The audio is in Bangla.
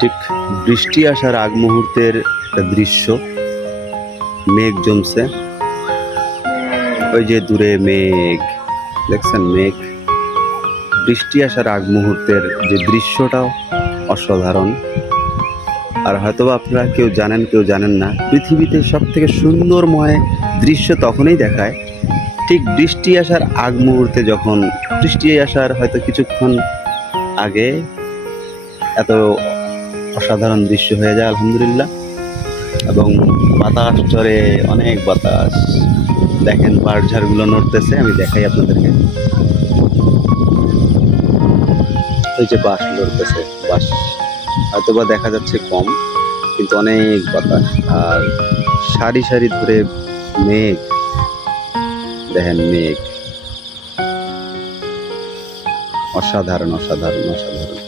ঠিক বৃষ্টি আসার আগ মুহূর্তের একটা দৃশ্য। মেঘ জমছে, ওই যে দূরে মেঘ দেখছেন, মেঘ। বৃষ্টি আসার আগ মুহূর্তের যে দৃশ্যটা অসাধারণ। আর হয়তোবা আপনারা কেউ জানেন কেউ জানেন না, পৃথিবীতে সব থেকে সুন্দরময় দৃশ্য তখনই দেখায় ঠিক বৃষ্টি আসার আগ মুহূর্তে, যখন বৃষ্টি আসার হয়তো কিছুক্ষণ আগে এত অসাধারণ দৃশ্য হয়ে যায় আলহামদুলিল্লাহ। এবং বাতাস চড়ে, অনেক বাতাস। দেখেন বাঁশঝাড়গুলো নড়তেছে, আমি দেখাই আপনাদেরকে। ওই যে বাঁশ নড়তেছে, বাঁশ হয়তোবা দেখা যাচ্ছে কম, কিন্তু অনেক বাতাস। আর সারি সারি ধরে মেঘ, দেখেন মেঘ। অসাধারণ অসাধারণ অসাধারণ।